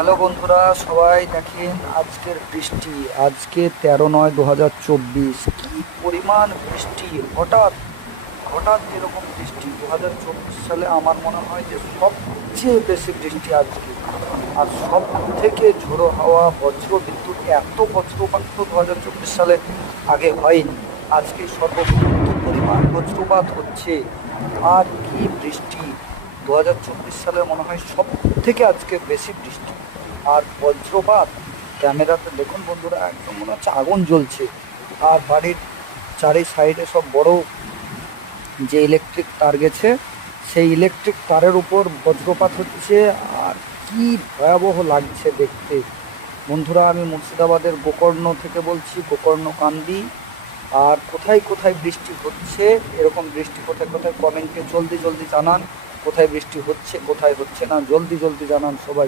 Hello বন্ধুরা, সবাই দেখেন আজকের বৃষ্টি। আজকে 13/9/2024। কি পরিমাণ বৃষ্টি! হঠাৎ হঠাৎ এরকম বৃষ্টি 2024 সালে আমার মনে হয় যে সবচেয়ে বেশি বৃষ্টি আজকে। আর সব থেকে ঝোড়ো হাওয়া, বজ্র বিদ্যুৎ, এত বজ্রপাত তো 2024 সালে আগে হয়নি। আজকে সর্ববৃহৎ পরিমাণ বজ্রপাত হচ্ছে। আর কি বৃষ্টি! 2024 সালে মনে হয় সব থেকে আজকে বেশি বৃষ্টি আর বজ্রপাত। ক্যামেরাতে দেখুন বন্ধুরা, একদম মনে হচ্ছে আগুন জ্বলছে। আর বাড়ির চারি সাইডে সব বড় যে ইলেকট্রিক তার গেছে, সেই ইলেকট্রিক তারের উপর বজ্রপাত হচ্ছে। আর কি ভয়াবহ লাগছে দেখতে। বন্ধুরা, আমি মুর্শিদাবাদের গোকর্ণ থেকে বলছি, গোকর্ণ কান্দি। আর কোথায় কোথায় বৃষ্টি হচ্ছে, এরকম বৃষ্টি কোথায় কোথায় কমেন্টে জলদি জলদি জানান। কোথায় বৃষ্টি হচ্ছে, কোথায় হচ্ছে না, জলদি জলদি জানান সবাই।